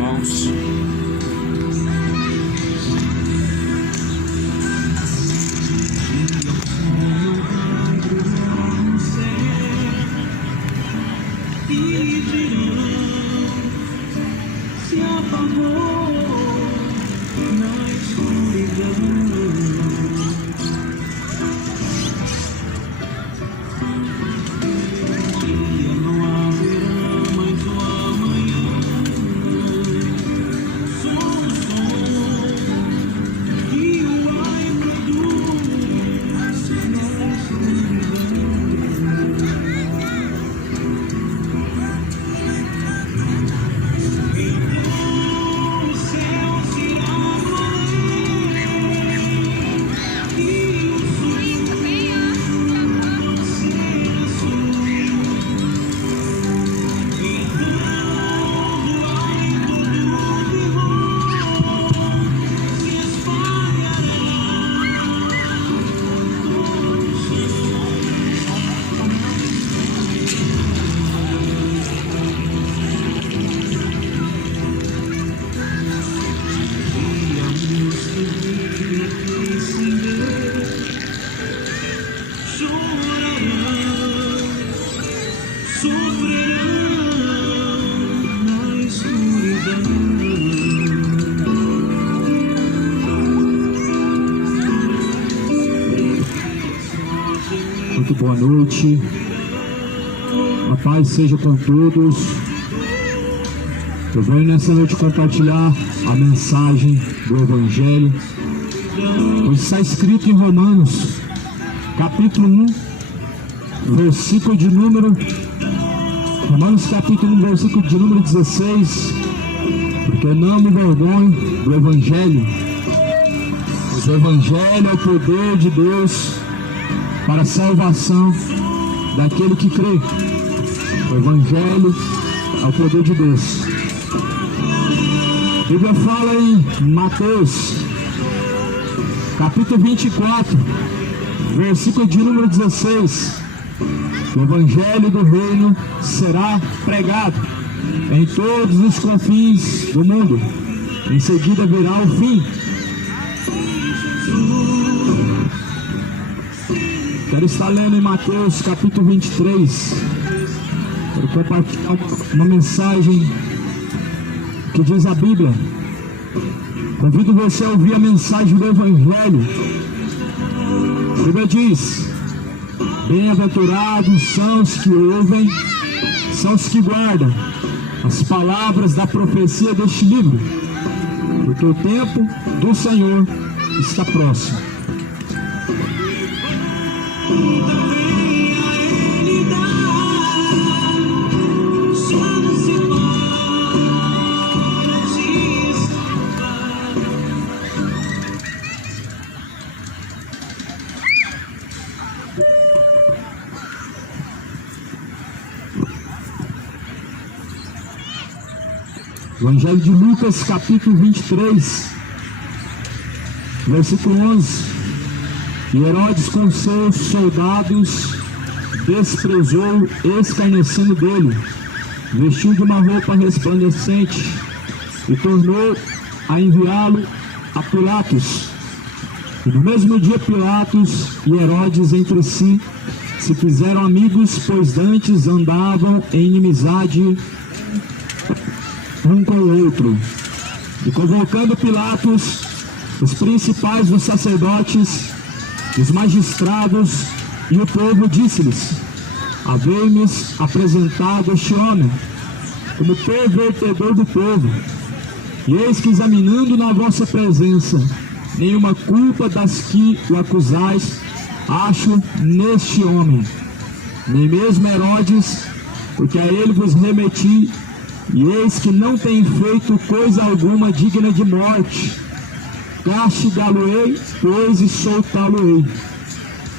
irmãos. Muito boa noite, a paz seja com todos. Eu venho nessa noite compartilhar a mensagem do Evangelho, pois está escrito em Romanos, capítulo 1, versículo de número, Romanos capítulo 1, versículo de número 16, porque não me envergonho do Evangelho, pois o Evangelho é o poder de Deus para a salvação daquele que crê. O Evangelho é o poder de Deus. A Bíblia fala em Mateus, capítulo 24, versículo de número 16. O Evangelho do Reino será pregado em todos os confins do mundo. Em seguida virá o fim. Quero estar lendo em Mateus capítulo 23. Quero compartilhar uma mensagem que diz a Bíblia. Convido você a ouvir a mensagem do Evangelho. A Bíblia diz: bem-aventurados são os que ouvem, são os que guardam as palavras da profecia deste livro, porque o tempo do Senhor está próximo. Evangelho de Lucas, capítulo 23, versículo 11. E Herodes com seus soldados desprezou, escarnecendo dele, vestiu de uma roupa resplandecente e tornou a enviá-lo a Pilatos. E no mesmo dia Pilatos e Herodes entre si se fizeram amigos, pois dantes andavam em inimizade um com o outro. E convocando Pilatos, os principais dos sacerdotes, os magistrados e o povo, disse-lhes: havei-nos apresentado este homem como pervertedor do povo, e eis que, examinando na vossa presença nenhuma culpa das que o acusais, acho neste homem, nem mesmo Herodes, porque a ele vos remeti, e eis que não tem feito coisa alguma digna de morte. Castigá-lo-ei, pois, e soltá-lo-ei.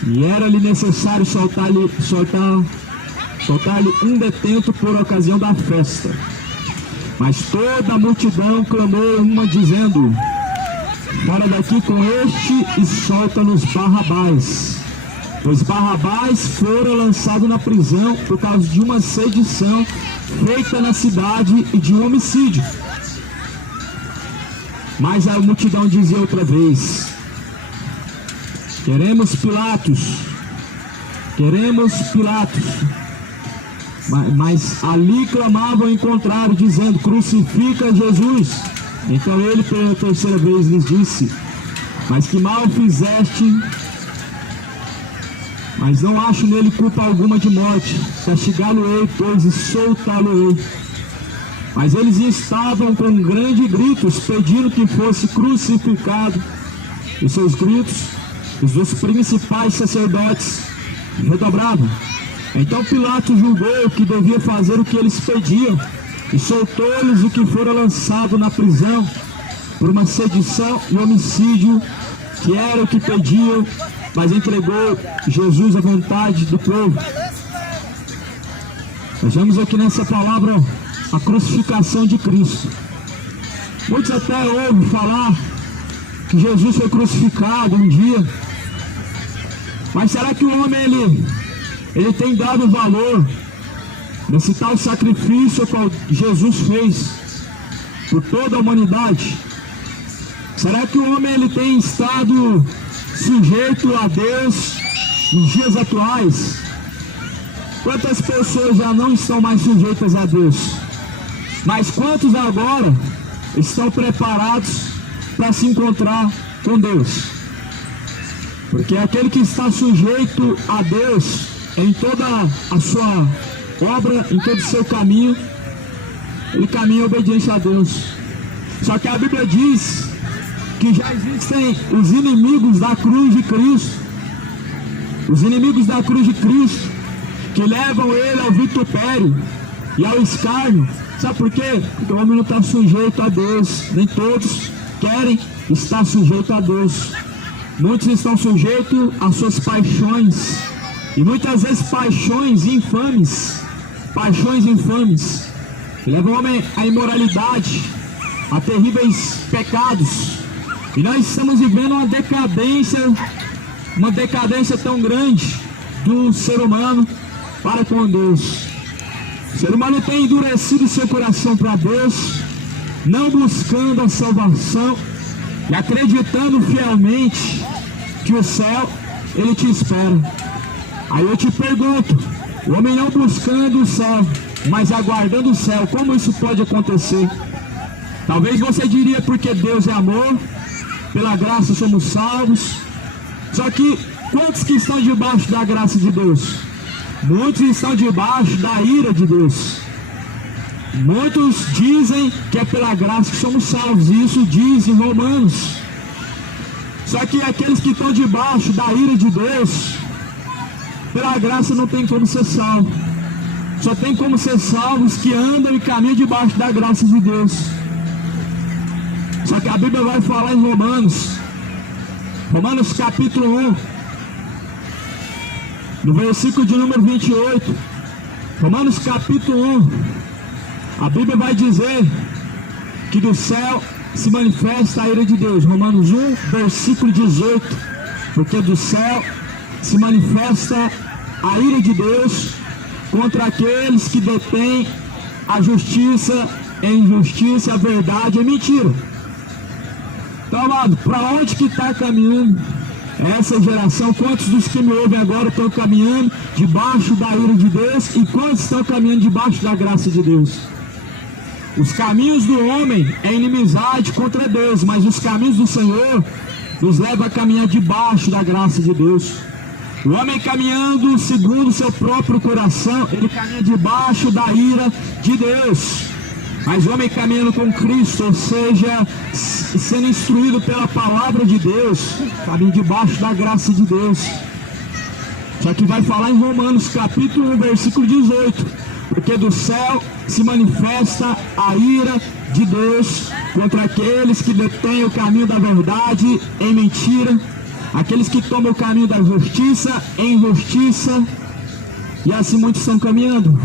E era-lhe necessário soltar-lhe um detento por ocasião da festa. Mas toda a multidão clamou uma, dizendo: fora daqui com este e solta-nos Barrabás. Pois Barrabás fora lançado na prisão por causa de uma sedição feita na cidade e de um homicídio. Mas a multidão dizia outra vez: queremos Pilatos, queremos Pilatos. Mas ali clamavam em contrário, dizendo: crucifica Jesus. Então ele pela terceira vez lhes disse: mas que mal fizeste, mas não acho nele culpa alguma de morte. Castigá-lo-ei, pois, e soltá-lo-ei. Mas eles estavam com grandes gritos, pedindo que fosse crucificado. Os seus gritos, os dos principais sacerdotes, redobravam. Então Pilatos julgou que devia fazer o que eles pediam, e soltou-lhes o que fora lançado na prisão, por uma sedição e homicídio, que era o que pediam, mas entregou Jesus à vontade do povo. Vejamos aqui nessa palavra a crucificação de Cristo. Muitos até ouvem falar que Jesus foi crucificado um dia, mas será que o homem ele tem dado valor nesse tal sacrifício que Jesus fez por toda a humanidade? Será que o homem ele tem estado sujeito a Deus nos dias atuais? Quantas pessoas já não estão mais sujeitas a Deus? Mas quantos agora estão preparados para se encontrar com Deus? Porque aquele que está sujeito a Deus em toda a sua obra, em todo o seu caminho, ele caminha em obediência a Deus. Só que a Bíblia diz que já existem os inimigos da cruz de Cristo, os inimigos da cruz de Cristo, que levam ele ao vitupério e ao escárnio. Sabe por quê? Porque o homem não está sujeito a Deus. Nem todos querem estar sujeito a Deus. Muitos estão sujeitos às suas paixões, e muitas vezes paixões infames, que levam o homem à imoralidade, a terríveis pecados. E nós estamos vivendo uma decadência tão grande do ser humano para com Deus. O ser humano tem endurecido seu coração para Deus, não buscando a salvação e acreditando fielmente que o céu, ele te espera. Aí eu te pergunto, o homem não buscando o céu, mas aguardando o céu, como isso pode acontecer? Talvez você diria porque Deus é amor, pela graça somos salvos. Só que quantos que estão debaixo da graça de Deus? Muitos estão debaixo da ira de Deus. Muitos dizem que é pela graça que somos salvos, e isso diz em Romanos. Só que aqueles que estão debaixo da ira de Deus, pela graça não tem como ser salvo. Só tem como ser salvos que andam e caminham debaixo da graça de Deus. Só que a Bíblia vai falar em Romanos capítulo 1, no versículo de número 28. Romanos capítulo 1, a Bíblia vai dizer que do céu se manifesta a ira de Deus. Romanos 1, versículo 18. Porque do céu se manifesta a ira de Deus contra aqueles que detêm a justiça em injustiça, a verdade é mentira. Então, amado, para onde que está caminhando essa geração? Quantos dos que me ouvem agora estão caminhando debaixo da ira de Deus, e quantos estão caminhando debaixo da graça de Deus? Os caminhos do homem é inimizade contra Deus, mas os caminhos do Senhor nos levam a caminhar debaixo da graça de Deus. O homem caminhando segundo o seu próprio coração, ele caminha debaixo da ira de Deus. Mas o homem caminhando com Cristo, ou seja, sendo instruído pela palavra de Deus, caminha debaixo da graça de Deus. Só que vai falar em Romanos capítulo 1, versículo 18. Porque do céu se manifesta a ira de Deus contra aqueles que detêm o caminho da verdade em mentira, aqueles que tomam o caminho da justiça em injustiça. E assim muitos estão caminhando,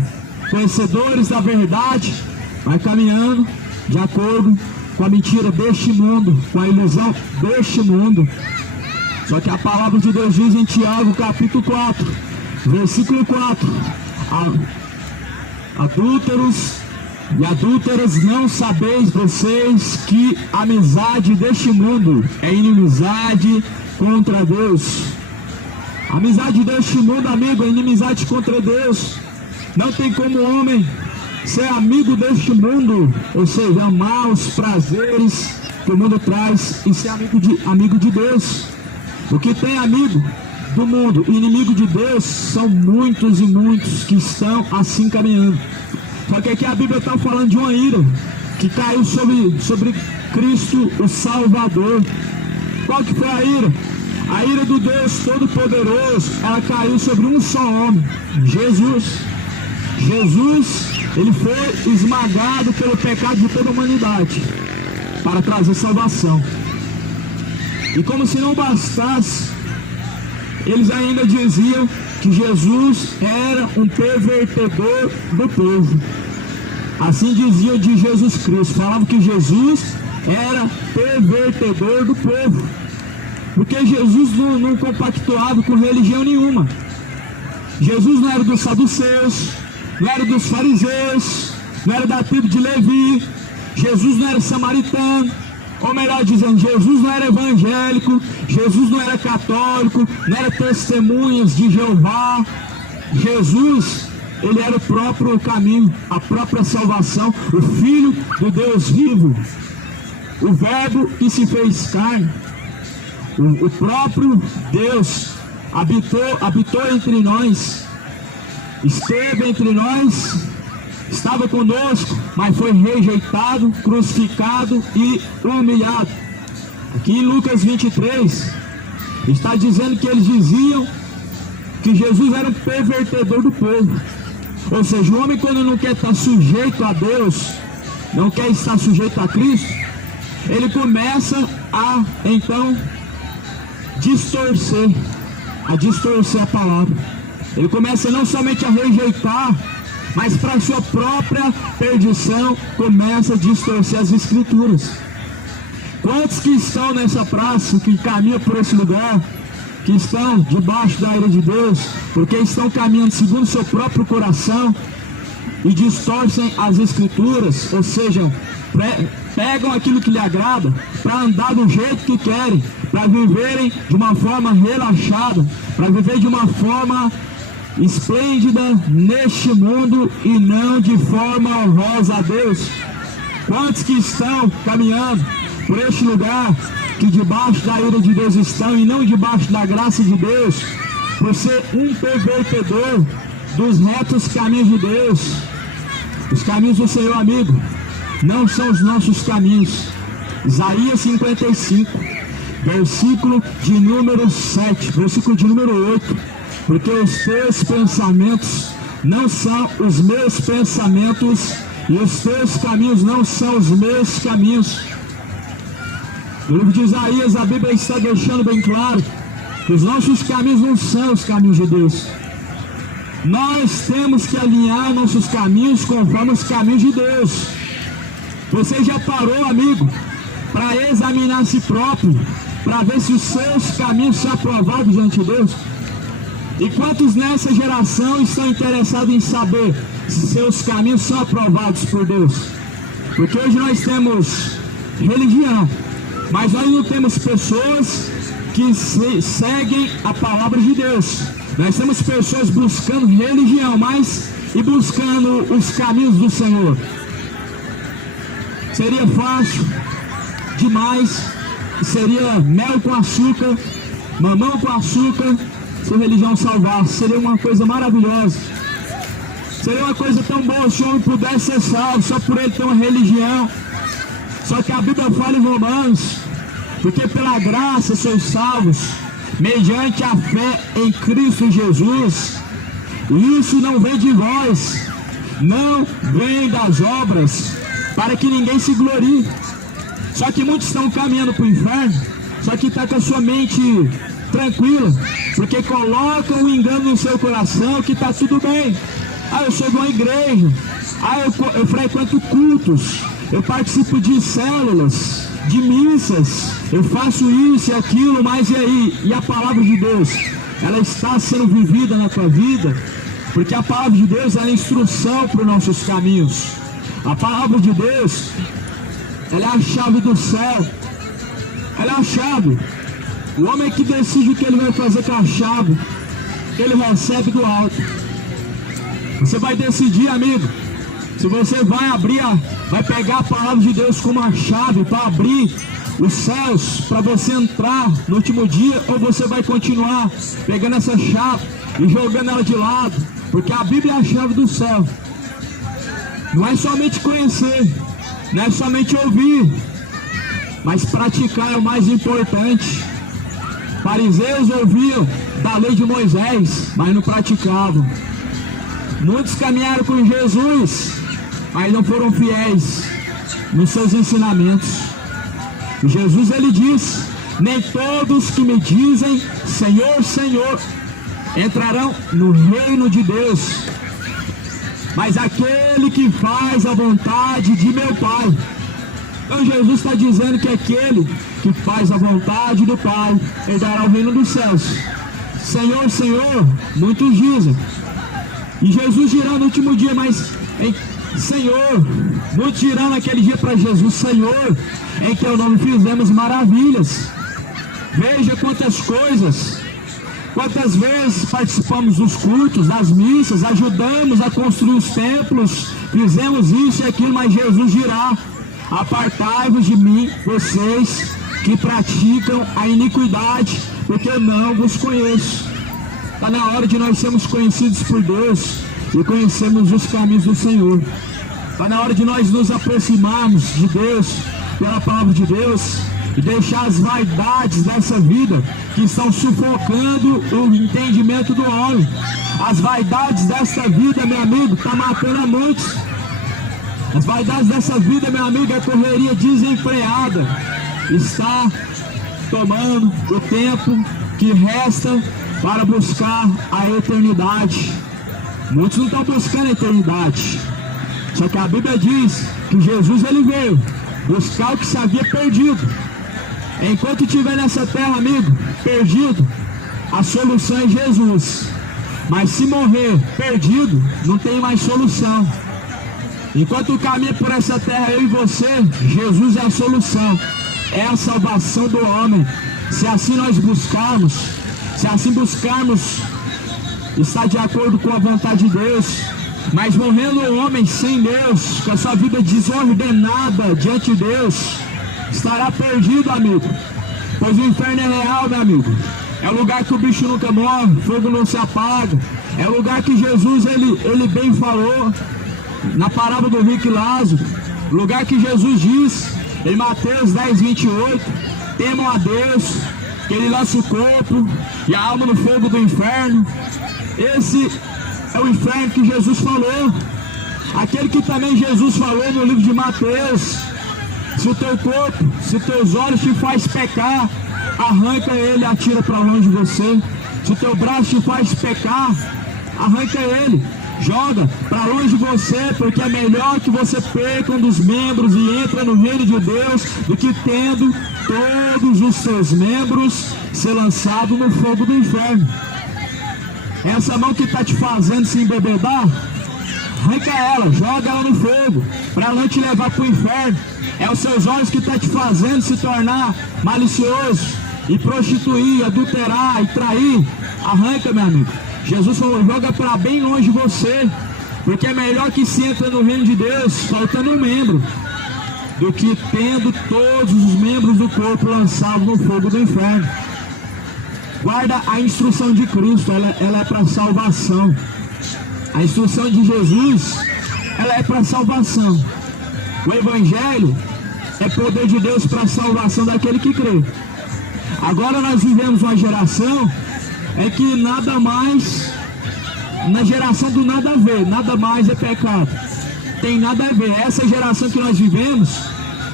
conhecedores da verdade, vai caminhando de acordo com a mentira deste mundo, com a ilusão deste mundo. Só que a palavra de Deus diz em Tiago capítulo 4, versículo 4: adúlteros E adúlteras, não sabeis vocês que a amizade deste mundo é inimizade contra Deus? A amizade deste mundo, amigo, é inimizade contra Deus. Não tem como o homem ser amigo deste mundo, ou seja, amar os prazeres que o mundo traz e ser amigo de Deus. O que tem amigo do mundo e inimigo de Deus são muitos e muitos que estão assim caminhando. Só que aqui a Bíblia está falando de uma ira que caiu sobre Cristo, o Salvador. Qual que foi a ira? A ira do Deus Todo-Poderoso, ela caiu sobre um só homem, Jesus. Jesus, ele foi esmagado pelo pecado de toda a humanidade para trazer salvação. E como se não bastasse, eles ainda diziam que Jesus era um pervertedor do povo. Assim diziam de Jesus Cristo, falavam que Jesus era pervertedor do povo, porque Jesus não compactuava com religião nenhuma. Jesus não era dos saduceus, não era dos fariseus, não era da tribo de Levi. Jesus não era samaritano, ou melhor dizendo, Jesus não era evangélico, Jesus não era católico, não era testemunhas de Jeová. Jesus, ele era o próprio caminho, a própria salvação, o Filho do Deus vivo, o Verbo que se fez carne, o próprio Deus habitou entre nós, esteve entre nós, estava conosco, mas foi rejeitado, crucificado e humilhado. Aqui em Lucas 23, está dizendo que eles diziam que Jesus era um pervertedor do povo. Ou seja, o homem, quando não quer estar sujeito a Deus, não quer estar sujeito a Cristo, ele começa a, então, distorcer a palavra. Ele começa não somente a rejeitar, mas para sua própria perdição, começa a distorcer as Escrituras. Quantos que estão nessa praça, que caminham por esse lugar, que estão debaixo da ira de Deus, porque estão caminhando segundo o seu próprio coração e distorcem as Escrituras, ou seja, pegam aquilo que lhe agrada para andar do jeito que querem, para viverem de uma forma relaxada, para viver de uma forma esplêndida neste mundo e não de forma honrosa a Deus. Quantos que estão caminhando por este lugar, que debaixo da ira de Deus estão e não debaixo da graça de Deus, por ser um pervertedor dos retos caminhos de Deus. Os caminhos do Senhor, amigo, não são os nossos caminhos. Isaías 55, versículo de número 7, versículo de número 8. Porque os teus pensamentos não são os meus pensamentos, e os teus caminhos não são os meus caminhos. No livro de Isaías, a Bíblia está deixando bem claro que os nossos caminhos não são os caminhos de Deus. Nós temos que alinhar nossos caminhos conforme os caminhos de Deus. Você já parou, amigo, para examinar a si próprio, para ver se os seus caminhos são aprovados diante de Deus? E quantos nessa geração estão interessados em saber se seus caminhos são aprovados por Deus? Porque hoje nós temos religião, mas nós não temos pessoas que seguem a palavra de Deus. Nós temos pessoas buscando religião, mas e buscando os caminhos do Senhor. Seria fácil demais, seria mel com açúcar, mamão com açúcar, se a religião salvasse. Seria uma coisa maravilhosa. Seria uma coisa tão boa se o homem pudesse ser salvo só por ele ter uma religião. Só que a Bíblia fala em Romanos, porque pela graça sois salvos, mediante a fé em Cristo Jesus. E isso não vem de vós, não vem das obras, para que ninguém se glorie. Só que muitos estão caminhando para o inferno, só que está com a sua mente tranquila, porque colocam o engano no seu coração que está tudo bem. Eu sou de uma igreja, eu frequento cultos, eu participo de células, de missas, eu faço isso e aquilo, mas e aí? E a palavra de Deus, ela está sendo vivida na tua vida? Porque a palavra de Deus é a instrução para os nossos caminhos. A palavra de Deus, ela é a chave do céu. Ela é a chave. O homem que decide o que ele vai fazer com a chave, ele recebe do alto. Você vai decidir, amigo, se você vai abrir, vai pegar a palavra de Deus como a chave para abrir os céus, para você entrar no último dia, ou você vai continuar pegando essa chave e jogando ela de lado, porque a Bíblia é a chave do céu. Não é somente conhecer, não é somente ouvir, mas praticar é o mais importante. Fariseus ouviam da lei de Moisés, mas não praticavam. Muitos caminharam com Jesus, mas não foram fiéis nos seus ensinamentos. E Jesus, ele diz: nem todos que me dizem Senhor, Senhor entrarão no reino de Deus, mas aquele que faz a vontade de meu Pai. Então Jesus está dizendo que aquele que faz a vontade do Pai herdará o reino dos céus. Senhor, Senhor, muitos dizem. E Jesus dirá no último dia, mas Senhor, muitos dirão naquele dia para Jesus: Senhor, em teu nome fizemos maravilhas. Veja quantas coisas, quantas vezes participamos dos cultos, das missas, ajudamos a construir os templos, fizemos isso e aquilo, mas Jesus dirá: apartai-vos de mim, vocês que praticam a iniquidade, porque eu não vos conheço. Está na hora de nós sermos conhecidos por Deus e conhecermos os caminhos do Senhor. Está na hora de nós nos aproximarmos de Deus, pela palavra de Deus, e deixar as vaidades dessa vida que estão sufocando o entendimento do homem. As vaidades dessa vida, meu amigo, está matando a muitos. As vaidades dessa vida, meu amigo, é correria desenfreada. Está tomando o tempo que resta para buscar a eternidade. Muitos não estão buscando a eternidade. Só que a Bíblia diz que Jesus, ele veio buscar o que se havia perdido. Enquanto estiver nessa terra, amigo, perdido, a solução é Jesus. Mas se morrer perdido, não tem mais solução. Enquanto caminha por essa terra, eu e você, Jesus é a solução, é a salvação do homem. Se assim nós buscarmos, se assim buscarmos, está de acordo com a vontade de Deus. Mas morrendo o homem sem Deus, com a sua vida desordenada diante de Deus, estará perdido, amigo. Pois o inferno é real, meu amigo. É o lugar que o bicho nunca morre, o fogo não se apaga. É o lugar que Jesus, ele bem falou na parábola do rico e Lázaro. Lugar que Jesus diz em Mateus 10:28, temam a Deus, que ele lança o corpo e a alma no fogo do inferno. Esse é o inferno que Jesus falou. Aquele que também Jesus falou no livro de Mateus: se o teu corpo, se os teus olhos te faz pecar, arranca ele e atira para longe de você. Se o teu braço te faz pecar, arranca ele, joga para longe de você, porque é melhor que você perca um dos membros e entra no reino de Deus, do que tendo todos os seus membros ser lançado no fogo do inferno. Essa mão que está te fazendo se embebedar, arranca ela, joga ela no fogo, para não te levar para o inferno. É os seus olhos que está te fazendo se tornar malicioso e prostituir, adulterar e trair. Arranca, meu amigo. Jesus falou: joga para bem longe de você, porque é melhor que se entra no reino de Deus faltando um membro, do que tendo todos os membros do corpo lançados no fogo do inferno. Guarda a instrução de Cristo, ela é para salvação. A instrução de Jesus, ela é para salvação. O Evangelho é poder de Deus para a salvação daquele que crê. Agora nós vivemos uma geração em que nada mais, na geração do nada a ver, nada mais é pecado. Tem nada a ver. Essa geração que nós vivemos,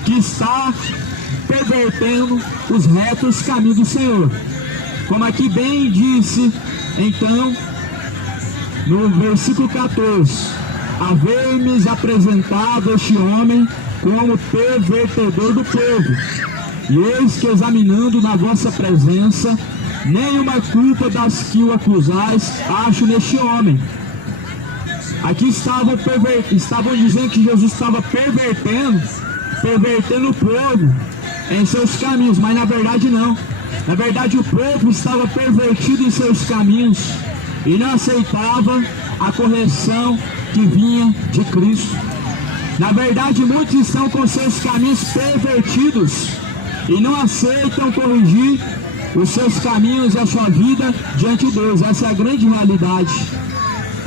que está pervertendo os retos caminhos do Senhor. Como aqui bem disse, então, no versículo 14: haver-me apresentado este homem como pervertedor do povo, e eis que, examinando na vossa presença, nenhuma culpa das que o acusais acho neste homem. Aqui estavam dizendo que Jesus estava pervertendo o povo em seus caminhos, mas na verdade não. Na verdade o povo estava pervertido em seus caminhos e não aceitava a correção que vinha de Cristo. Na verdade muitos estão com seus caminhos pervertidos e não aceitam corrigir os seus caminhos e a sua vida diante de Deus. Essa é a grande realidade.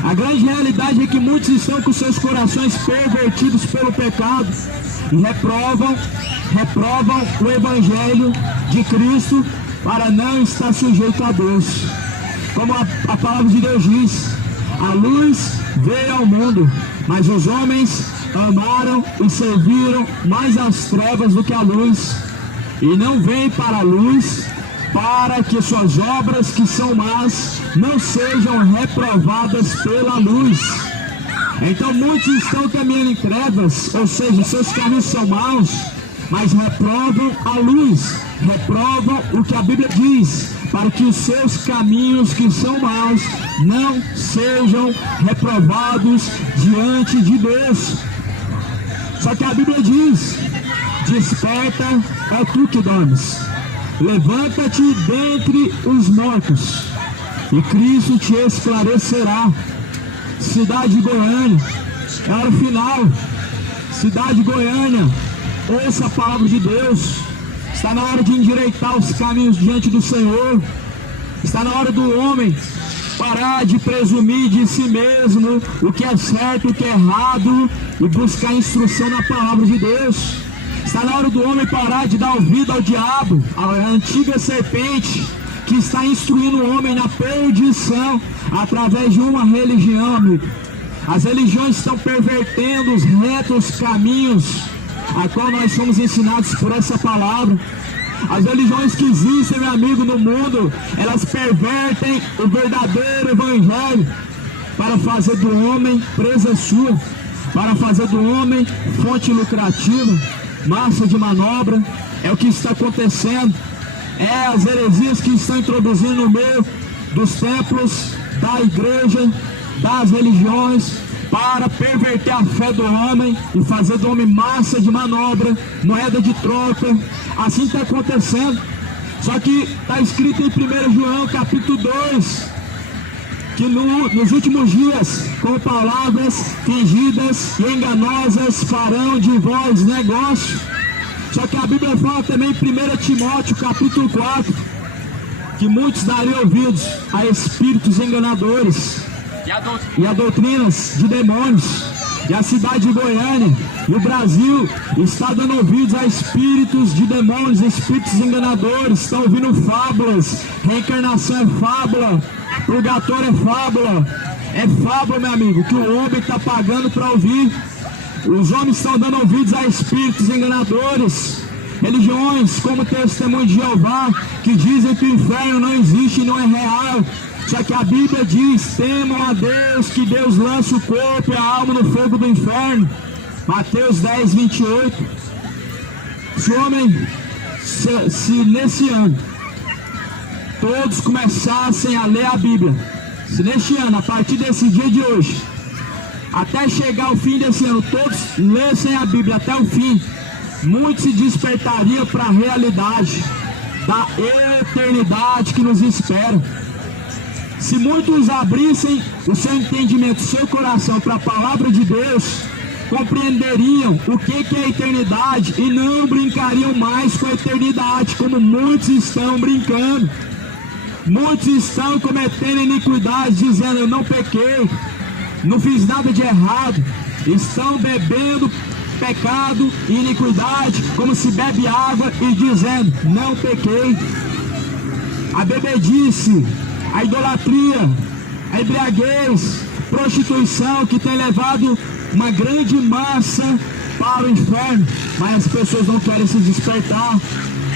A grande realidade é que muitos estão com seus corações pervertidos pelo pecado e reprovam o Evangelho de Cristo para não estar sujeito a Deus. Como a palavra de Deus diz, a luz veio ao mundo, mas os homens amaram e serviram mais as trevas do que a luz, e não vêm para a luz, para que suas obras que são más não sejam reprovadas pela luz. Então muitos estão caminhando em trevas, ou seja, seus caminhos são maus, mas reprovam a luz, reprovam o que a Bíblia diz, para que os seus caminhos que são maus não sejam reprovados diante de Deus. Só que a Bíblia diz: desperta, ó tu que dormes, levanta-te dentre os mortos, e Cristo te esclarecerá. Cidade de Goiânia, é hora final. Cidade de Goiânia, ouça a palavra de Deus. Está na hora de endireitar os caminhos diante do Senhor. Está na hora do homem parar de presumir de si mesmo o que é certo, o que é errado, e buscar instrução na palavra de Deus. Está na hora do homem parar de dar ouvido ao diabo, a antiga serpente que está instruindo o homem na perdição através de uma religião, amigo. As religiões estão pervertendo os retos caminhos a qual nós somos ensinados por essa palavra. As religiões que existem, meu amigo, no mundo, elas pervertem o verdadeiro evangelho para fazer do homem presa sua, para fazer do homem fonte lucrativa, massa de manobra. É o que está acontecendo. É as heresias que estão introduzindo no meio dos templos, da igreja, das religiões, para perverter a fé do homem e fazer do homem massa de manobra, moeda de troca. Assim está acontecendo. Só que está escrito em 1 João capítulo 2, que nos últimos dias, com palavras fingidas e enganosas, farão de vós negócio. Só que a Bíblia fala também em 1 Timóteo capítulo 4, que muitos dariam ouvidos a espíritos enganadores e a doutrinas de demônios. E a cidade de Goiânia e o Brasil está dando ouvidos a espíritos de demônios, espíritos enganadores. Estão ouvindo fábulas. Reencarnação é fábula, purgatório é fábula. É fábula, meu amigo, que o homem está pagando para ouvir. Os homens estão dando ouvidos a espíritos enganadores. Religiões como o Testemunho de Jeová, que dizem que o inferno não existe e não é real. Só que a Bíblia diz: temam a Deus, que Deus lança o corpo e a alma no fogo do inferno. Mateus 10, 28. Se nesse ano todos começassem a ler a Bíblia, se neste ano, a partir desse dia de hoje, até chegar ao fim desse ano, todos lessem a Bíblia até o fim, muitos se despertariam para a realidade da eternidade que nos espera. Se muitos abrissem o seu entendimento, o seu coração para a palavra de Deus, compreenderiam o que é a eternidade e não brincariam mais com a eternidade, como muitos estão brincando. Muitos estão cometendo iniquidade, dizendo: eu não pequei, não fiz nada de errado. Estão bebendo pecado e iniquidade como se bebe água e dizendo: não pequei. A bebedice, a idolatria, a embriaguez, prostituição, que tem levado uma grande massa para o inferno. Mas as pessoas não querem se despertar,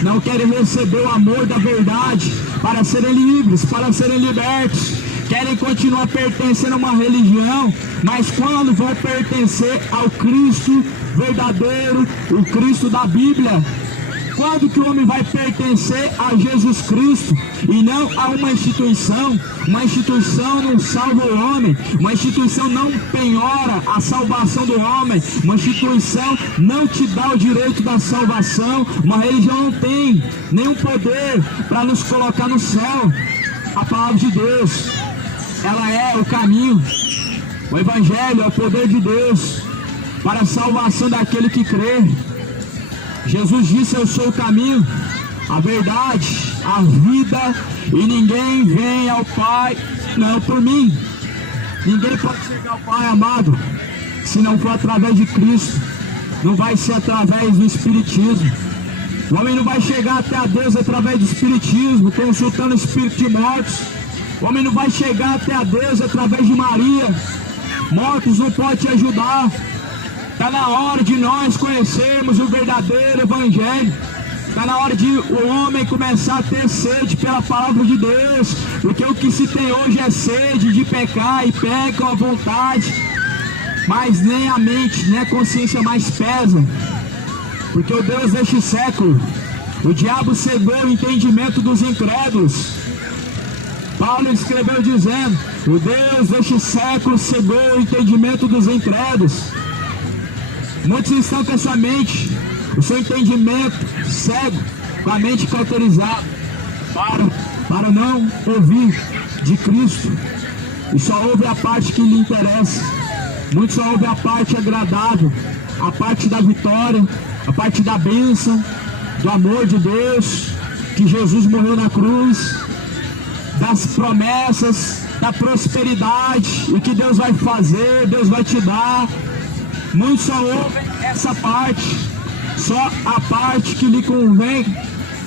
não querem receber o amor da verdade para serem livres, para serem libertos. Querem continuar pertencendo a uma religião, mas quando vão pertencer ao Cristo verdadeiro, o Cristo da Bíblia, Quando que o homem vai pertencer a Jesus Cristo e não a uma instituição? Uma instituição não salva o homem, uma instituição não penhora a salvação do homem, uma instituição não te dá o direito da salvação, uma religião não tem nenhum poder para nos colocar no céu. A palavra de Deus, ela é o caminho, o Evangelho é o poder de Deus para a salvação daquele que crê. Jesus disse: eu sou o caminho, a verdade, a vida, e ninguém vem ao Pai não por mim. Ninguém pode chegar ao Pai, amado, se não for através de Cristo. Não vai ser através do Espiritismo. O homem não vai chegar até a Deus através do Espiritismo, consultando o espírito de mortos. O homem não vai chegar até a Deus através de Maria. Mortos não podem te ajudar. Está na hora de nós conhecermos o verdadeiro Evangelho. Está na hora de o homem começar a ter sede pela palavra de Deus. Porque o que se tem hoje é sede de pecar, e pecam à vontade. Mas nem a mente, nem a consciência mais pesa. Porque o Deus deste século, o diabo cegou o entendimento dos incrédulos. Paulo escreveu dizendo: o Deus deste século cegou o entendimento dos incrédulos. Muitos estão com essa mente, o seu entendimento cego, com a mente cauterizada, para não ouvir de Cristo, e só ouve a parte que lhe interessa. Muitos só ouvem a parte agradável, a parte da vitória, a parte da bênção, do amor de Deus, que Jesus morreu na cruz, das promessas, da prosperidade, o que Deus vai fazer, Deus vai te dar. Muitos só ouvem essa parte, só a parte que lhe convém,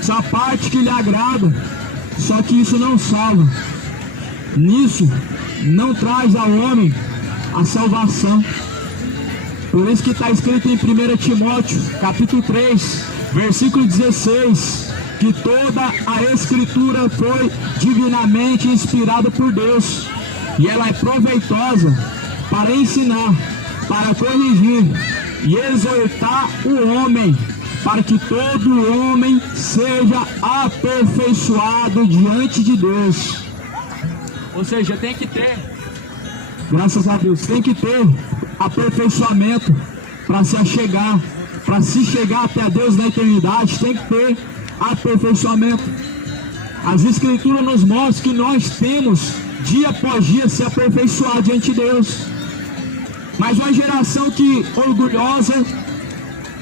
só a parte que lhe agrada. Só que isso não salva. Nisso não traz ao homem a salvação. Por isso que está escrito em 1 Timóteo, capítulo 3, versículo 16, que toda a Escritura foi divinamente inspirada por Deus, e ela é proveitosa para ensinar, para corrigir e exortar o homem, para que todo homem seja aperfeiçoado diante de Deus. Ou seja, tem que ter, graças a Deus, tem que ter aperfeiçoamento para se achegar, para se chegar até a Deus na eternidade. Tem que ter aperfeiçoamento. As Escrituras nos mostram que nós temos dia após dia se aperfeiçoar diante de Deus. Mas uma geração que orgulhosa,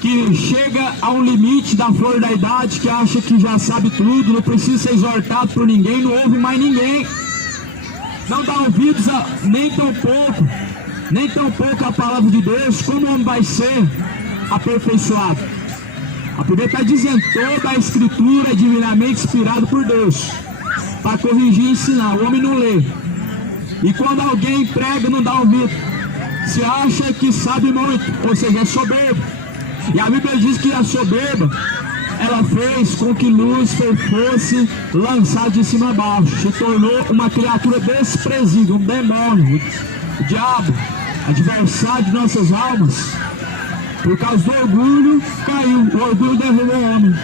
que chega a um limite da flor da idade, que acha que já sabe tudo, não precisa ser exortado por ninguém, não ouve mais ninguém, não dá ouvidos nem tão pouco a palavra de Deus. Como o homem vai ser aperfeiçoado? A Bíblia está dizendo: toda a Escritura é divinamente inspirada por Deus para corrigir e ensinar. O homem não lê, e quando alguém prega, não dá ouvido, se acha que sabe muito, ou seja, é soberbo. E a Bíblia diz que a soberba, ela fez com que Lúcifer fosse lançado de cima a baixo, se tornou uma criatura desprezível, um demônio, o diabo, adversário de nossas almas. Por causa do orgulho, caiu. O orgulho derrubou o homem.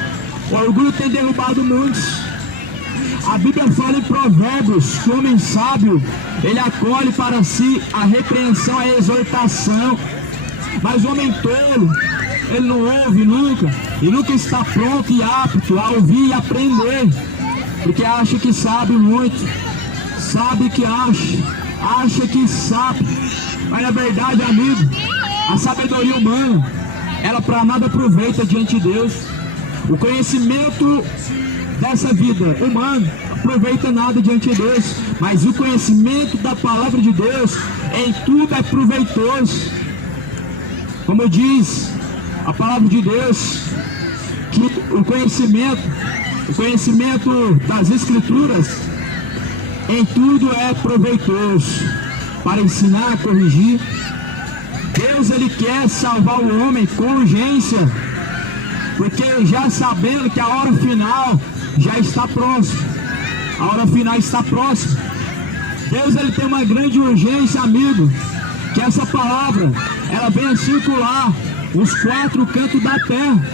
O orgulho tem derrubado muitos. A Bíblia fala em Provérbios que o homem sábio, ele acolhe para si a repreensão, a exortação. Mas o homem tolo, ele não ouve nunca, e nunca está pronto e apto a ouvir e aprender, porque acha que sabe muito, sabe que acha que sabe. Mas na verdade, amigo, a sabedoria humana, ela para nada aproveita diante de Deus. O conhecimento dessa vida humana aproveita nada diante de Deus, mas o conhecimento da palavra de Deus em tudo é proveitoso. Como diz a palavra de Deus, que o conhecimento das Escrituras em tudo é proveitoso para ensinar, corrigir. Deus, ele quer salvar o homem com urgência, porque já sabendo que a hora final já está próxima. A hora final está próxima. Deus, ele tem uma grande urgência, amigo, que essa palavra, ela venha circular os quatro cantos da terra.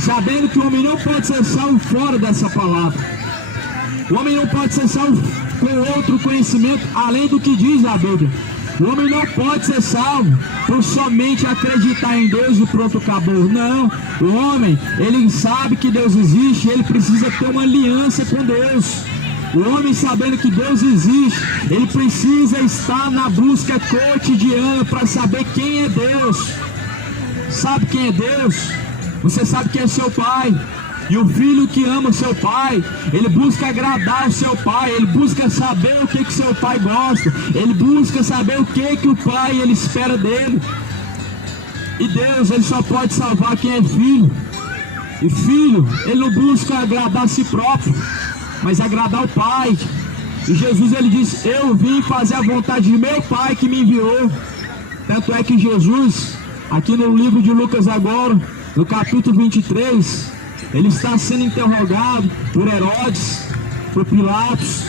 sabendo que o homem não pode ser salvo fora dessa palavra. O homem não pode ser salvo com outro conhecimento além do que diz a Bíblia. O homem não pode ser salvo por somente acreditar em Deus e pronto, acabou. Não, o homem, ele sabe que Deus existe, ele precisa ter uma aliança com Deus. O homem, sabendo que Deus existe, ele precisa estar na busca cotidiana para saber quem é Deus. Sabe quem é Deus? Você sabe quem é seu pai. E o filho que ama o seu pai, ele busca agradar o seu pai, ele busca saber o que seu pai gosta, ele busca saber o que o pai ele espera dele. E Deus, ele só pode salvar quem é filho. E filho, ele não busca agradar a si próprio, mas agradar o pai. E Jesus, ele diz: eu vim fazer a vontade de meu pai que me enviou. Tanto é que Jesus, aqui no livro de Lucas agora, no capítulo 23, ele está sendo interrogado por Herodes, por Pilatos,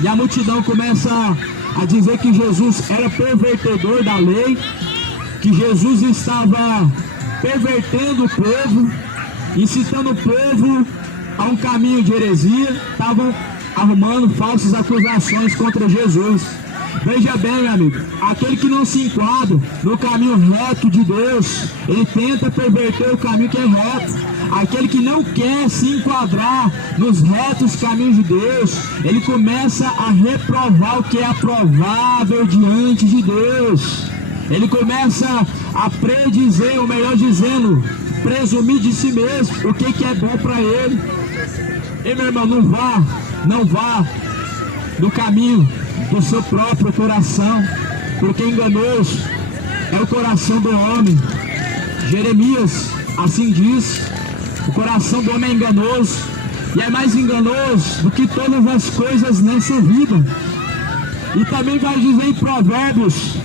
e a multidão começa a dizer que Jesus era pervertedor da lei, que Jesus estava pervertendo o povo, incitando o povo a um caminho de heresia, estavam arrumando falsas acusações contra Jesus. Veja bem, meu amigo, aquele que não se enquadra no caminho reto de Deus, ele tenta perverter o caminho que é reto. Aquele que não quer se enquadrar nos retos caminhos de Deus, ele começa a reprovar o que é aprovável diante de Deus. Ele começa a predizer, ou melhor dizendo, presumir de si mesmo o que é bom para ele. E meu irmão, não vá no caminho do seu próprio coração, porque enganoso é o coração do homem. Jeremias assim diz: o coração do homem é enganoso, e é mais enganoso do que todas as coisas nessa vida. E também vai dizer em Provérbios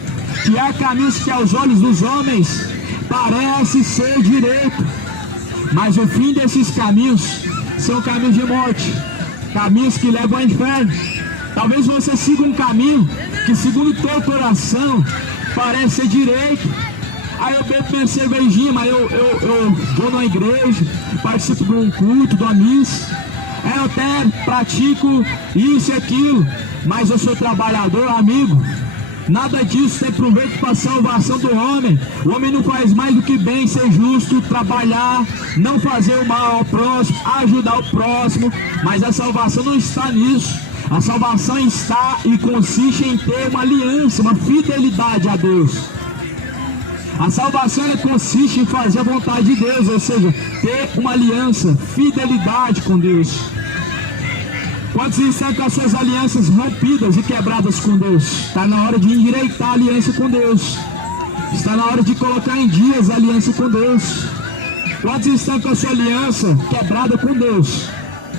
que há caminhos que aos olhos dos homens parece ser direito, mas o fim desses caminhos são caminhos de morte, caminhos que levam ao inferno. Talvez você siga um caminho que, segundo o teu coração, parece ser direito. Aí eu bebo minha cervejinha, mas eu vou numa igreja, participo de um culto, de uma missa. Aí eu até pratico isso e aquilo, mas eu sou trabalhador, amigo. Nada disso tem proveito para a salvação do homem. O homem não faz mais do que bem, ser justo, trabalhar, não fazer o mal ao próximo, ajudar o próximo. Mas a salvação não está nisso. A salvação está e consiste em ter uma aliança, uma fidelidade a Deus. A salvação ela consiste em fazer a vontade de Deus, ou seja, ter uma aliança, fidelidade com Deus. Quantos estão com as suas alianças rompidas e quebradas com Deus? Está na hora de endireitar a aliança com Deus. Está na hora de colocar em dias a aliança com Deus. Quantos estão com a sua aliança quebrada com Deus?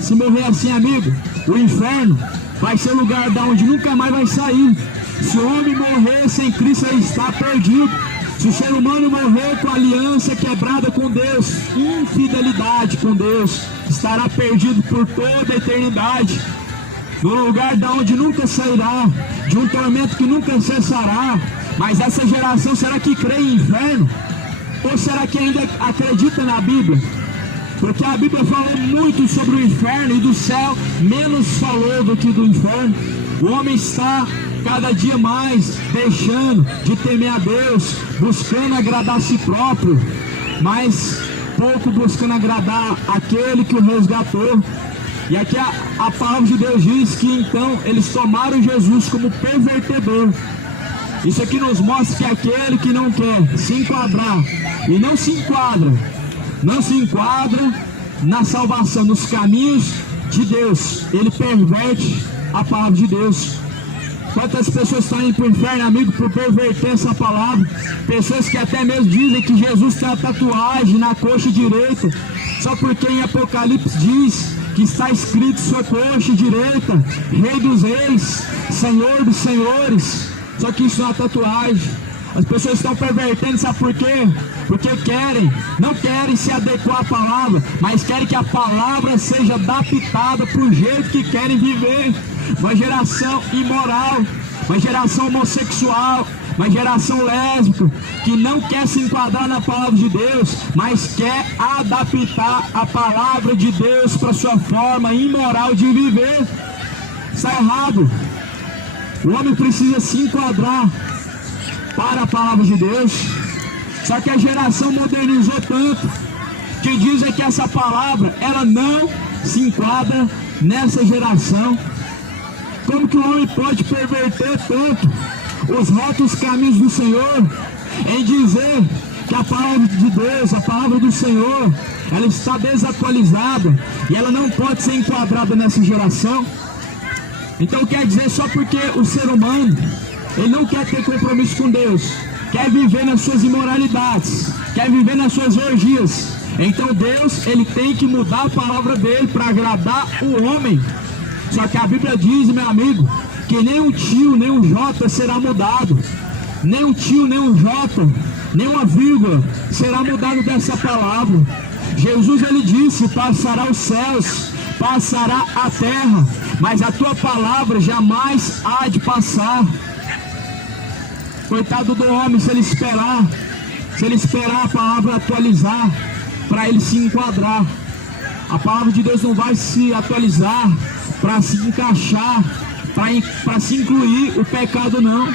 Se morrer assim, amigo, o inferno vai ser o lugar de onde nunca mais vai sair. Se o homem morrer sem Cristo, ele está perdido. Se o ser humano morrer com a aliança quebrada com Deus, infidelidade com Deus, estará perdido por toda a eternidade, no lugar de onde nunca sairá, de um tormento que nunca cessará. Mas essa geração, será que crê em inferno? Ou será que ainda acredita na Bíblia? Porque a Bíblia fala muito sobre o inferno e do céu, menos falou do que do inferno. O homem está cada dia mais deixando de temer a Deus, buscando agradar a si próprio, mas pouco buscando agradar aquele que o resgatou. E aqui a palavra de Deus diz que então eles tomaram Jesus como pervertedor. Isso aqui nos mostra que aquele que não quer se enquadrar e não se enquadra na salvação, nos caminhos de Deus, ele perverte a palavra de Deus. Quantas pessoas estão indo para o inferno, amigo, por perverter essa palavra? Pessoas que até mesmo dizem que Jesus tem a tatuagem na coxa direita, só porque em Apocalipse diz que está escrito sua coxa direita, Rei dos Reis, Senhor dos Senhores. Só que isso é uma tatuagem. As pessoas estão pervertendo, sabe por quê? Porque não querem se adequar à palavra, mas querem que a palavra seja adaptada para o jeito que querem viver. Uma geração imoral, uma geração homossexual, uma geração lésbica que não quer se enquadrar na palavra de Deus, mas quer adaptar a palavra de Deus para sua forma imoral de viver. Está errado. O homem precisa se enquadrar para a palavra de Deus. Só que a geração modernizou tanto que dizem que essa palavra ela não se enquadra nessa geração. Como que o homem pode perverter tanto os retos caminhos do Senhor em dizer que a palavra de Deus, a palavra do Senhor, ela está desatualizada e ela não pode ser enquadrada nessa geração? Então quer dizer, só porque o ser humano ele não quer ter compromisso com Deus, quer viver nas suas imoralidades, quer viver nas suas orgias, então Deus ele tem que mudar a palavra dele para agradar o homem. Só que a Bíblia diz, meu amigo, que nem um tio, nem um jota será mudado. Nem um tio, nem um jota, nem uma vírgula será mudado dessa palavra. Jesus ele disse, passará os céus, passará a terra, mas a tua palavra jamais há de passar. Coitado do homem, se ele esperar a palavra atualizar, para ele se enquadrar. A palavra de Deus não vai se atualizar para se encaixar, para se incluir o pecado, não.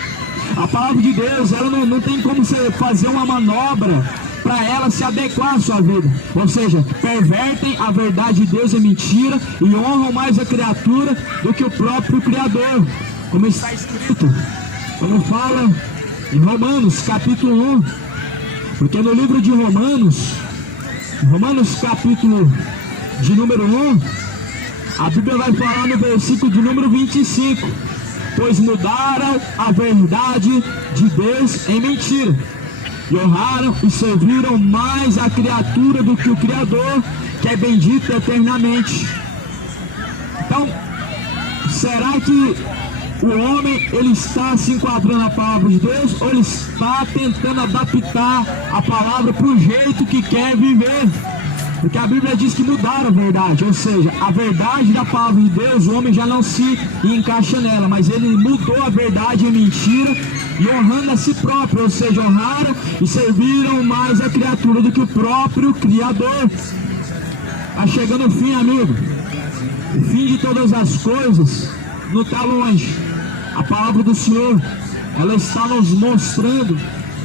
A palavra de Deus, ela não tem como você fazer uma manobra para ela se adequar à sua vida. Ou seja, pervertem a verdade de Deus em mentira e honram mais a criatura do que o próprio Criador, como está escrito, como fala em Romanos capítulo 1. Porque no livro de Romanos capítulo de número 1, a Bíblia vai falar no versículo de número 25: pois mudaram a verdade de Deus em mentira, e honraram e serviram mais a criatura do que o Criador, que é bendito eternamente. Então, será que o homem ele está se enquadrando na palavra de Deus, ou ele está tentando adaptar a palavra para o jeito que quer viver? Porque a Bíblia diz que mudaram a verdade, ou seja, a verdade da palavra de Deus, o homem já não se encaixa nela, mas ele mudou a verdade em mentira e honrando a si próprio, ou seja, honraram e serviram mais a criatura do que o próprio Criador. Está chegando o fim, amigo. O fim de todas as coisas não está longe. A palavra do Senhor, ela está nos mostrando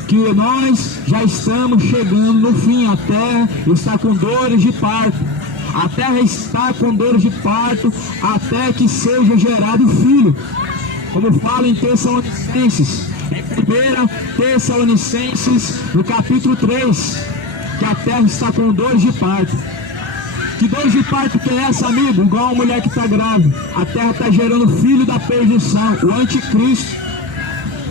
que nós já estamos chegando no fim. A terra está com dores de parto. A terra está com dores de parto até que seja gerado filho. Como fala em Tessalonicenses, em 1 Tessalonicenses, no capítulo 3, que a terra está com dores de parto. Que dor de parto que é essa, amigo? Igual uma mulher que está grávida. A terra está gerando filho da perdição, o anticristo.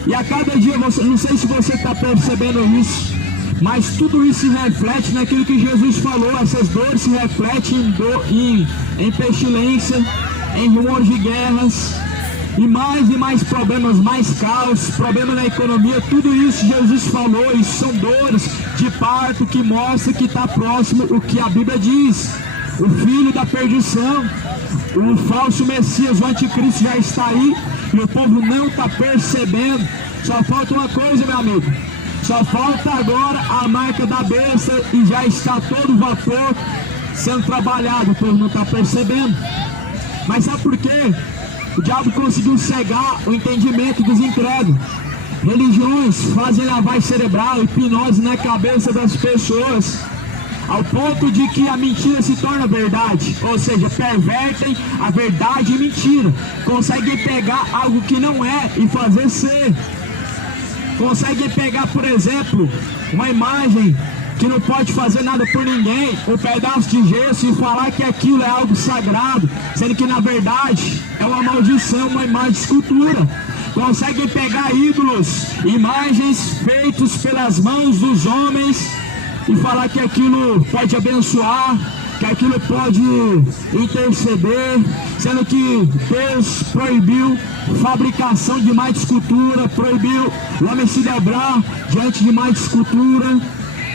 E a cada dia, não sei se você está percebendo isso, mas tudo isso se reflete naquilo que Jesus falou. Essas dores se refletem em pestilência, em rumores de guerras, e mais problemas, mais caos, problema na economia. Tudo isso Jesus falou, e são dores de parto que mostra que está próximo o que a Bíblia diz. O filho da perdição, o falso Messias, o anticristo já está aí, e o povo não está percebendo. Só falta uma coisa, meu amigo, só falta agora a marca da besta e já está todo vapor sendo trabalhado. O povo não está percebendo. Mas sabe por quê? O diabo conseguiu cegar o entendimento dos incrédulos. Religiões fazem lavagem cerebral, hipnose na cabeça das pessoas, ao ponto de que a mentira se torna verdade, ou seja, pervertem a verdade e mentira, conseguem pegar algo que não é e fazer ser, conseguem pegar, por exemplo, uma imagem que não pode fazer nada por ninguém, um pedaço de gesso, e falar que aquilo é algo sagrado, sendo que na verdade é uma maldição, uma imagem de escultura. Conseguem pegar ídolos, imagens feitas pelas mãos dos homens, e falar que aquilo pode abençoar, que aquilo pode interceder, sendo que Deus proibiu fabricação de imagem de escultura, proibiu o homem se dobrar diante de imagem de escultura.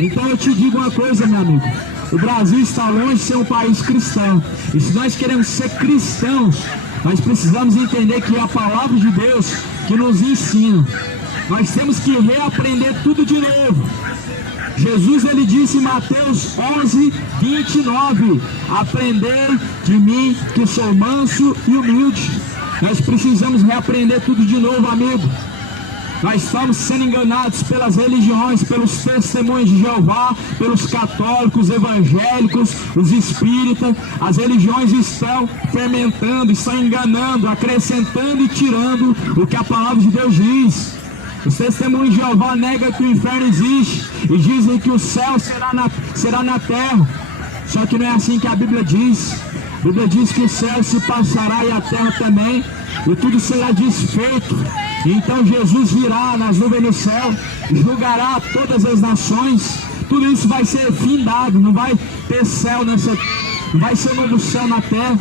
Então eu te digo uma coisa, meu amigo, o Brasil está longe de ser um país cristão, e se nós queremos ser cristãos, nós precisamos entender que é a palavra de Deus que nos ensina Nós temos que reaprender tudo de novo. Jesus, ele disse em Mateus 11, 29, aprendei de mim que sou manso e humilde. Nós precisamos reaprender tudo de novo, amigo. Nós estamos sendo enganados pelas religiões, pelos testemunhos de Jeová, pelos católicos, evangélicos, os espíritas. As religiões estão fermentando, estão enganando, acrescentando e tirando o que a palavra de Deus diz. Os testemunhos de Jeová negam que o inferno existe e dizem que o céu será na terra. Só que não é assim que a Bíblia diz. A Bíblia diz que o céu se passará e a terra também, e tudo será desfeito. Então Jesus virá nas nuvens do céu, julgará todas as nações. Tudo isso vai ser findado, não vai ter céu não vai ser novo céu na terra.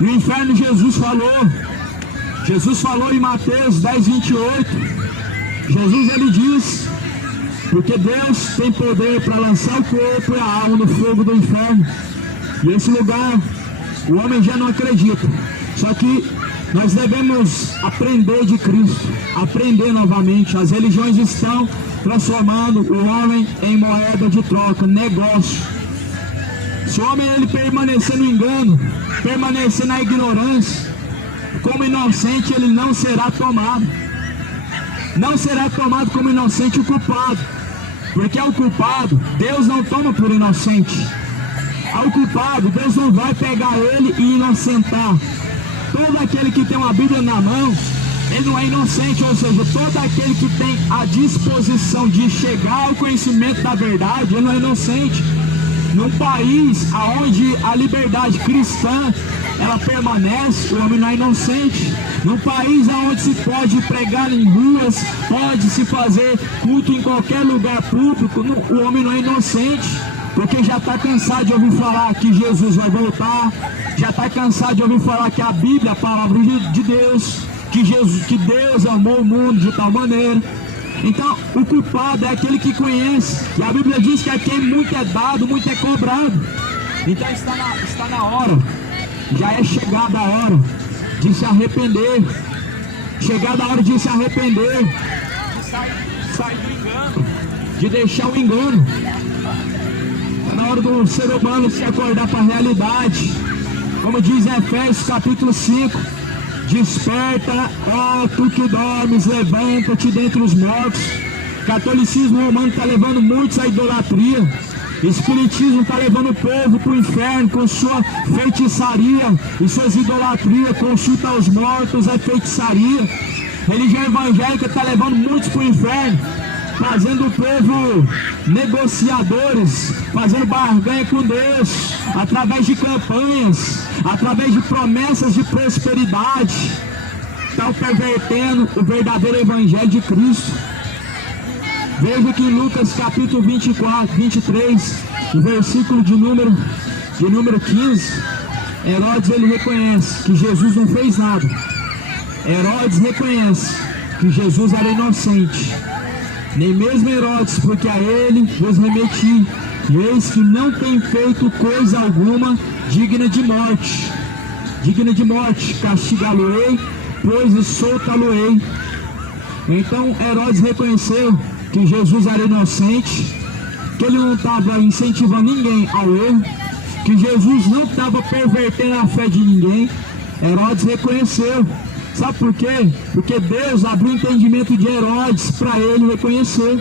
E o inferno Jesus falou em Mateus 10, 28. Jesus, ele diz, porque Deus tem poder para lançar o corpo e a alma no fogo do inferno. E esse lugar o homem já não acredita. Só que nós devemos aprender de Cristo, aprender novamente. As religiões estão transformando o homem em moeda de troca, negócio. Se o homem ele permanecer no engano, permanecer na ignorância, como inocente, ele não será tomado. Não será tomado como inocente o culpado, porque ao culpado Deus não toma por inocente. Ao culpado Deus não vai pegar ele e inocentar. Todo aquele que tem uma Bíblia na mão, ele não é inocente, ou seja, todo aquele que tem a disposição de chegar ao conhecimento da verdade, ele não é inocente. Num país onde a liberdade cristã ela permanece, o homem não é inocente. Num país onde se pode pregar em ruas, pode se fazer culto em qualquer lugar público, o homem não é inocente, porque já está cansado de ouvir falar que Jesus vai voltar, já está cansado de ouvir falar que a Bíblia é a palavra de Deus, que Deus amou o mundo de tal maneira. Então, o culpado é aquele que conhece, e a Bíblia diz que a quem muito é dado, muito é cobrado. Então está na hora, já é chegada a hora de se arrepender, chegada a hora de se arrepender, de sair do engano, de deixar o engano. Está na hora do ser humano se acordar para a realidade, como diz em Efésios capítulo 5, desperta, ó tu que dormes, levanta-te dentre os mortos. Catolicismo romano está levando muitos à idolatria. Espiritismo está levando o povo para o inferno com sua feitiçaria e suas idolatrias, consulta aos mortos, é feitiçaria. Religião evangélica está levando muitos para o inferno, fazendo o povo negociadores, fazendo barganha com Deus, através de campanhas, através de promessas de prosperidade. Estão pervertendo o verdadeiro evangelho de Cristo. Veja que em Lucas capítulo 23, o versículo de número 15, Herodes ele reconhece que Jesus não fez nada. Herodes reconhece que Jesus era inocente. Nem mesmo Herodes, porque a ele vos remeti, eis que não tem feito coisa alguma digna de morte. Digna de morte, castigá-lo-ei, pois soltá-lo-ei. Então Herodes reconheceu que Jesus era inocente, que ele não estava incentivando ninguém ao erro, que Jesus não estava pervertendo a fé de ninguém. Herodes reconheceu. Sabe por quê? Porque Deus abriu o entendimento de Herodes para ele reconhecer.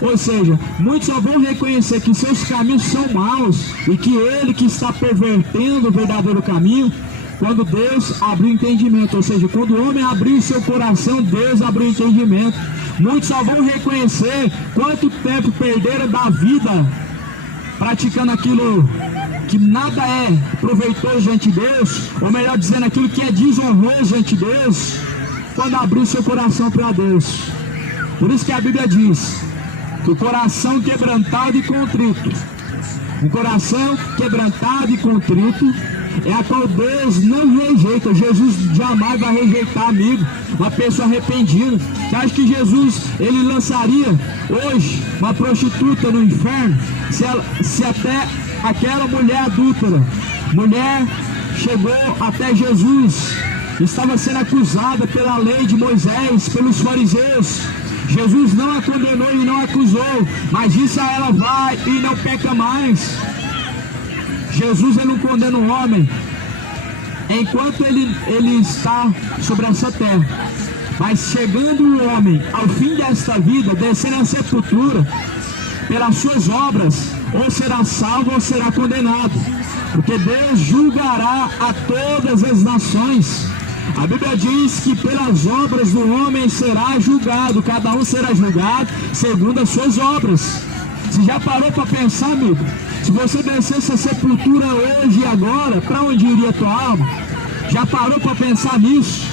Ou seja, muitos só vão reconhecer que seus caminhos são maus e que ele que está pervertendo o verdadeiro caminho, quando Deus abriu o entendimento. Ou seja, quando o homem abriu seu coração, Deus abriu o entendimento. Muitos só vão reconhecer quanto tempo perderam da vida praticando aquilo que nada é proveitoso diante de Deus, ou melhor dizendo, aquilo que é desonroso diante de Deus, quando abriu seu coração para Deus. Por isso que a Bíblia diz que o coração quebrantado e contrito, um coração quebrantado e contrito, é a qual Deus não rejeita. Jesus jamais vai rejeitar, amigo, uma pessoa arrependida. Você acha que Jesus, ele lançaria hoje uma prostituta no inferno, se até aquela mulher adúltera, mulher chegou até Jesus, estava sendo acusada pela lei de Moisés, pelos fariseus, Jesus não a condenou e não a acusou, mas disse a ela: vai e não peca mais. Jesus ele não condena o homem enquanto ele está sobre essa terra, mas chegando o homem ao fim desta vida, descendo a sepultura, pelas suas obras, ou será salvo ou será condenado, porque Deus julgará a todas as nações. A Bíblia diz que pelas obras do homem será julgado, cada um será julgado segundo as suas obras. Você já parou para pensar, amigo? Se você descesse a sepultura hoje e agora, para onde iria a tua alma? Já parou para pensar nisso?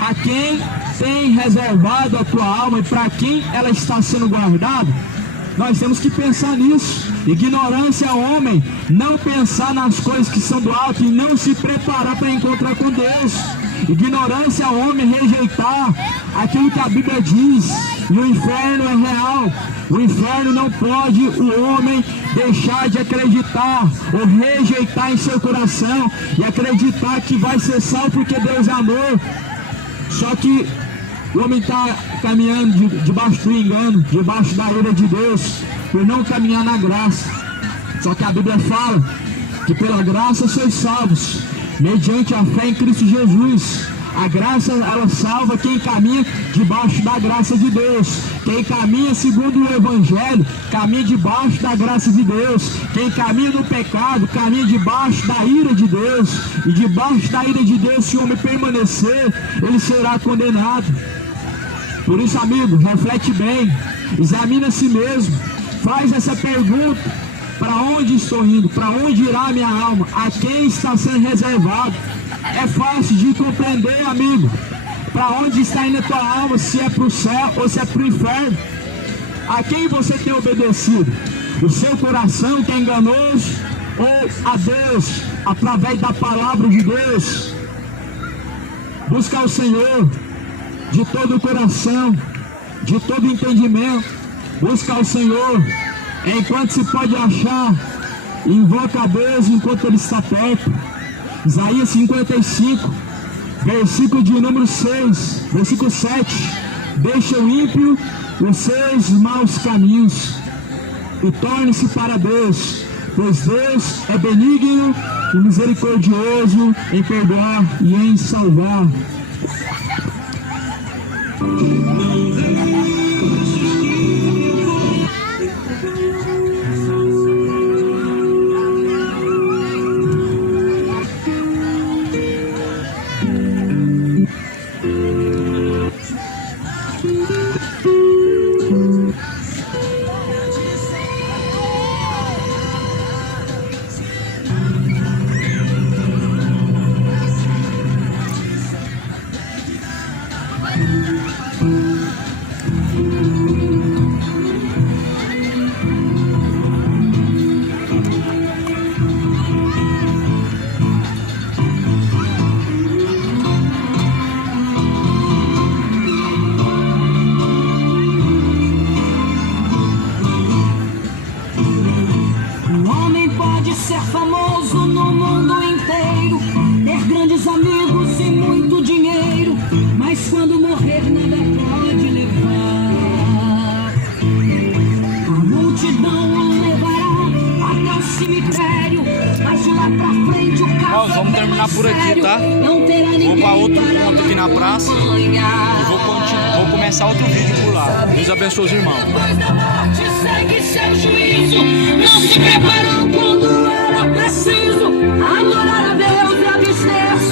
A quem tem reservado a tua alma e para quem ela está sendo guardada? Nós temos que pensar nisso. Ignorância é homem não pensar nas coisas que são do alto e não se preparar para encontrar com Deus. Ignorância é homem rejeitar aquilo que a Bíblia diz. E o inferno é real. O inferno não pode o homem deixar de acreditar ou rejeitar em seu coração e acreditar que vai ser salvo porque Deus é amor. Só que o homem está caminhando debaixo do engano, debaixo da ira de Deus, por não caminhar na graça. Só que a Bíblia fala que pela graça sois salvos, mediante a fé em Cristo Jesus. A graça, ela salva quem caminha debaixo da graça de Deus. Quem caminha segundo o Evangelho, caminha debaixo da graça de Deus. Quem caminha no pecado, caminha debaixo da ira de Deus. E debaixo da ira de Deus, se o homem permanecer, ele será condenado. Por isso, amigo, reflete bem, examina a si mesmo, faz essa pergunta: para onde estou indo? Para onde irá a minha alma? A quem está sendo reservado? É fácil de compreender, amigo. Para onde está indo a tua alma? Se é para o céu ou se é para o inferno? A quem você tem obedecido? O seu coração que é enganoso ou a Deus através da palavra de Deus? Busca o Senhor de todo o coração, de todo o entendimento. Busca o Senhor enquanto se pode achar. Invoca a Deus enquanto Ele está perto. Isaías 55, versículo de número 6, versículo 7. Deixa o ímpio os seus maus caminhos e torne-se para Deus, pois Deus é benigno e misericordioso em perdoar e em salvar. Ser famoso no mundo inteiro, ter grandes amigos e muito dinheiro, mas quando morrer nada pode levar. A multidão o levará até o cemitério, mas de lá pra frente o caso Nós vamos terminar por aqui, tá? Não terá ninguém. Vou para outro ponto aqui na praça e vou começar outro vídeo por lá. Deus abençoe os irmãos. Depois da morte segue seu juízo, não se preparou quando era preciso adorar a Deus e abster-se